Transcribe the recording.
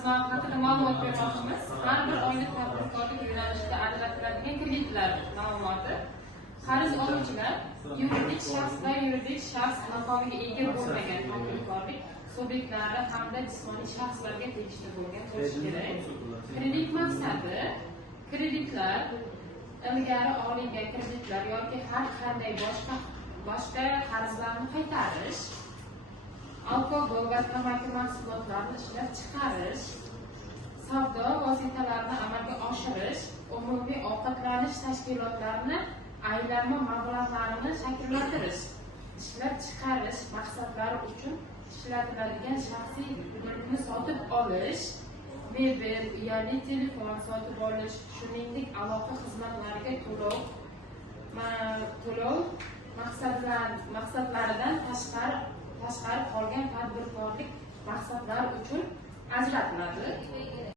xizmat haqida ma'lumot bermoqchimiz. Har bir oylik tadbirkorlik yo'nalishida ajratiladigan kreditlar ma'lumoti. Qarz oluvchilar yuridik shaxs va yuridik shaxs maqomiga ega bo'lmagan tadbirkorlik subyektlari hamda jismoniy shaxslarga tegishli bo'lgan bo'lishi kerak. Kredit maqsadi kreditlar, ilgari olingan kreditlar yoki har qanday boshqa qarzlarni qaytarish, alkogol va tamaki mahsulotlarini ishlab chiqarish, savdo vositalarini amalga oshirish, umumiy ovqatlanish tashkilotlarini aylanma mablag'larini shakllantirish, ishlab chiqarish maqsadlari uchun ishlatiladigan shaxsiy mulkni sotib olish, mebel, uyali telefon sotib olish, shuningdek aloqa xizmatlariga to'lov maqsadlaridan tashqari qolgan tadbirkorlik maqsadlari uchun ajratiladi.